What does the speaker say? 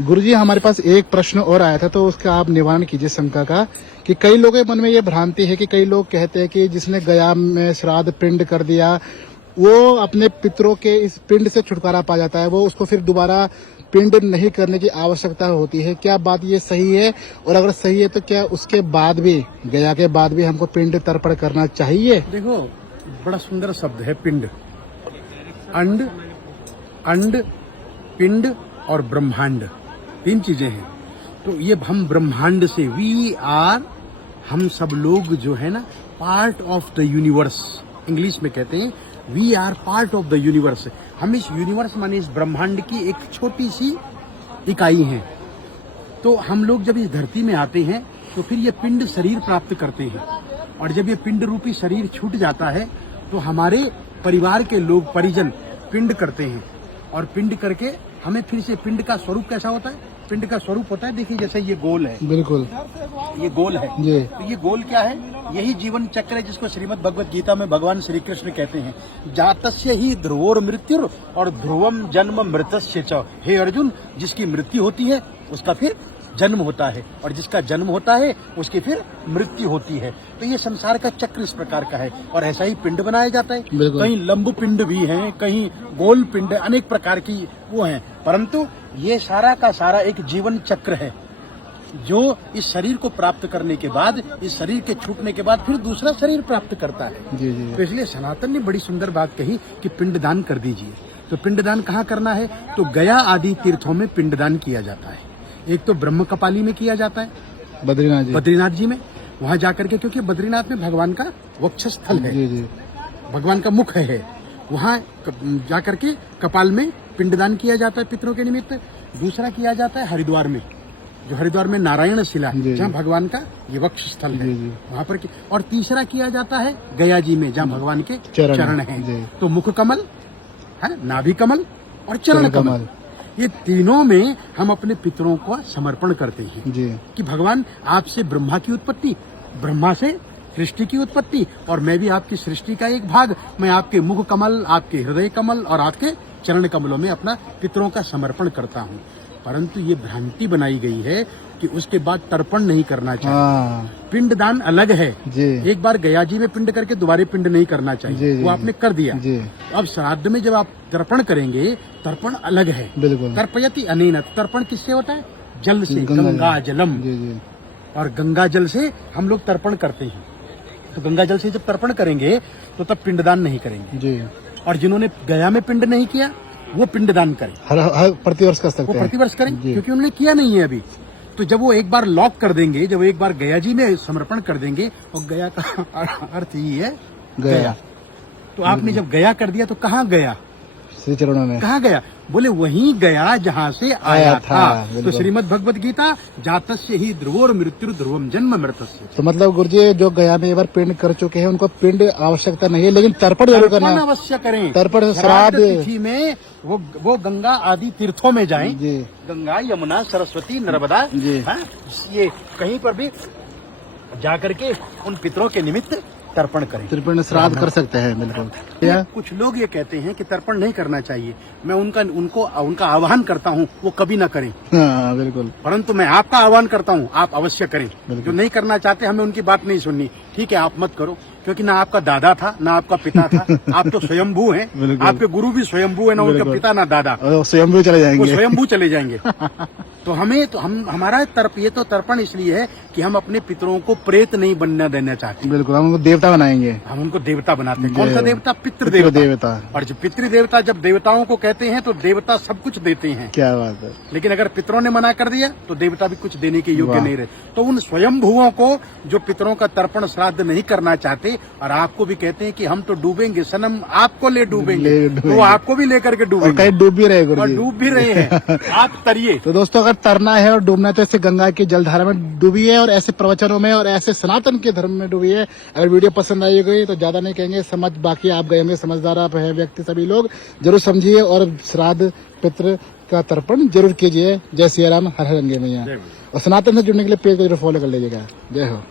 गुरुजी हमारे पास एक प्रश्न और आया था, तो उसका आप निवारण कीजिए शंका का, कि कई लोगों के मन में ये भ्रांति है कि कई लोग कहते हैं कि जिसने गया में श्राद्ध पिंड कर दिया वो अपने पितरों के इस पिंड से छुटकारा पा जाता है, वो उसको फिर दोबारा पिंड नहीं करने की आवश्यकता होती है। क्या बात ये सही है? और अगर सही है तो क्या उसके बाद भी, गया के बाद भी हमको पिंड तर्पण करना चाहिए? देखो, बड़ा सुंदर शब्द है पिंड। अंड, अंड, पिंड और ब्रह्मांड, तीन चीजें हैं। तो ये हम ब्रह्मांड से, वी आर, हम सब लोग जो है ना, part of the universe, English में कहते हैं we are part of the universe. हम इस यूनिवर्स माने इस ब्रह्मांड की एक छोटी सी इकाई हैं। तो हम लोग जब इस धरती में आते हैं तो फिर ये पिंड शरीर प्राप्त करते हैं, और जब ये पिंड रूपी शरीर छूट जाता है तो हमारे परिवार के लोग, परिजन पिंड करते हैं, और पिंड करके हमें फिर से, पिंड का स्वरूप कैसा होता है? पिंड का स्वरूप होता है, देखिए जैसे ये गोल है, बिल्कुल ये गोल है जी। तो ये गोल क्या है? यही जीवन चक्र है, जिसको श्रीमद् भगवत गीता में भगवान श्री कृष्ण कहते हैं, जातस्य ही ध्रुवोर मृत्युर और ध्रुवम जन्म मृतस्य च। हे अर्जुन, जिसकी मृत्यु होती है उसका फिर जन्म होता है, और जिसका जन्म होता है उसकी फिर मृत्यु होती है। तो ये संसार का चक्र इस प्रकार का है, और ऐसा ही पिंड बनाया जाता है। कहीं लंब पिंड भी हैं, कहीं गोल पिंड, अनेक प्रकार की वो हैं, परंतु ये सारा का सारा एक जीवन चक्र है, जो इस शरीर को प्राप्त करने के बाद, इस शरीर के छूटने के बाद फिर दूसरा शरीर प्राप्त करता है। जी जी। तो इसलिए सनातन ने बड़ी सुंदर बात कही कि पिंडदान कर दीजिए। तो पिंडदान कहाँ करना है? तो गया आदि तीर्थों में पिंडदान किया जाता है। एक तो ब्रह्म कपाली में किया जाता है, बद्रीनाथ जी में, वहां जाकर के, क्योंकि बद्रीनाथ में भगवान का वक्षस्थल है, जी जी। भगवान का मुख है, वहां जाकर के कपाल में पिंडदान किया जाता है पितरों के निमित्त। दूसरा किया जाता है हरिद्वार में, जो हरिद्वार में नारायण शिला, जहाँ भगवान का ये वक्षस्थल है, वहां पर। और तीसरा किया जाता है गया जी में, जहाँ भगवान के चरण हैं। तो मुख कमल है, नाभि कमल और चरण कमल, ये तीनों में हम अपने पितरों को समर्पण करते हैं जी। कि भगवान, आपसे ब्रह्मा की उत्पत्ति, ब्रह्मा से सृष्टि की उत्पत्ति, और मैं भी आपकी सृष्टि का एक भाग, मैं आपके मुख कमल, आपके हृदय कमल और आपके चरण कमलों में अपना पितरों का समर्पण करता हूँ। परंतु ये भ्रांति बनाई गई है कि उसके बाद तर्पण नहीं करना चाहिए। पिंडदान अलग है जी। एक बार गया जी में पिंड करके दोबारा पिंड नहीं करना चाहिए, वो आपने कर दिया जी। अब श्राद्ध में जब आप तर्पण करेंगे, तर्पण अलग है, बिल्कुल। तर्पयति अनेन, तर्पण किससे होता है? जल से, गंगा जलम, और गंगा जल से हम लोग तर्पण करते हैं। तो गंगा जल से जब तर्पण करेंगे तो तब पिंडदान नहीं करेंगे जी। और जिन्होंने गया में पिंड नहीं किया वो पिंडदान करें, हर प्रतिवर्ष कर सकते हैं, वो प्रतिवर्ष करें, क्योंकि उन्होंने किया नहीं है अभी। तो जब वो एक बार लॉक कर देंगे, जब एक बार गया जी में समर्पण कर देंगे, और गया का अर्थ ही है गया, तो आपने जब गया कर दिया तो कहाँ गया? श्री चरणों में। कहाँ गया? बोले वहीं गया जहाँ से आया था। तो श्रीमद् भगवत गीता, जातस्य ही ध्रुवोर मृत्यु ध्रुवम जन्म मृतस्य। तो मतलब गुरुजी, जो गया में एक बार पिंड कर चुके हैं उनको पिंड आवश्यकता नहीं है, लेकिन तर्पण जरूर करना अवश्य करें। तर्पण श्राद्ध तिथि में वो गंगा आदि तीर्थों में जाएं जी। गंगा, यमुना, सरस्वती, नर्मदा जी, ये कहीं पर भी जाकर के उन पितरों के निमित्त तर्पण करें, तर्पण श्राद्ध कर सकते हैं, बिल्कुल। कुछ लोग ये कहते हैं कि तर्पण नहीं करना चाहिए। मैं उनका आह्वान करता हूँ वो कभी ना करें, बिल्कुल। परंतु मैं आपका आह्वान करता हूँ आप अवश्य करें। जो नहीं करना चाहते हमें उनकी बात नहीं सुननी, ठीक है, आप मत करो, क्योंकि ना आपका दादा था ना आपका पिता था, आप तो स्वयंभू हैं, आपके गुरु भी स्वयंभू है, ना उनका पिता ना दादा, स्वयंभू चले जाएंगे, वो स्वयंभू चले जाएंगे। तो हमारा ये तो तर्पण इसलिए है कि हम अपने पितरों को प्रेत नहीं बनना देना चाहते, बिल्कुल। हम उनको देवता बनाएंगे, हम उनको देवता बनाते हैं। कौन सा देवता? पितृदेवता। और जो पितृदेवता, जब देवताओं को कहते हैं तो देवता सब कुछ देते हैं, क्या बात है। लेकिन अगर पितरों ने मना कर दिया तो देवता भी कुछ देने के योग्य नहीं रहे। तो उन स्वयंभुओं को जो पितरों का तर्पण श्राद्ध नहीं करना चाहते, और आपको भी कहते हैं कि हम तो डूबेंगे सनम, आपको ले डूबेंगे, तो वो आपको भी लेकर के डूबेंगे, कहीं डूब भी रहे, और डूब भी रहे हैं, आप तरिए। तो दोस्तों, अगर तरना है और डूबना है तो ऐसे गंगा की जलधारा में डूबिए, और ऐसे प्रवचनों में और ऐसे सनातन के धर्म में डूबिए। अगर वीडियो पसंद आई गई तो ज्यादा नहीं कहेंगे, समझ, बाकी आप गए होंगे, समझदार आप है व्यक्ति, सभी लोग जरूर समझिए और श्राद्ध पितृ का तर्पण जरूर कीजिए। जय सिया राम, हर हर गंगे मैया। और सनातन से जुड़ने के लिए पेज को जरूर फॉलो कर लीजिएगा। जय हो।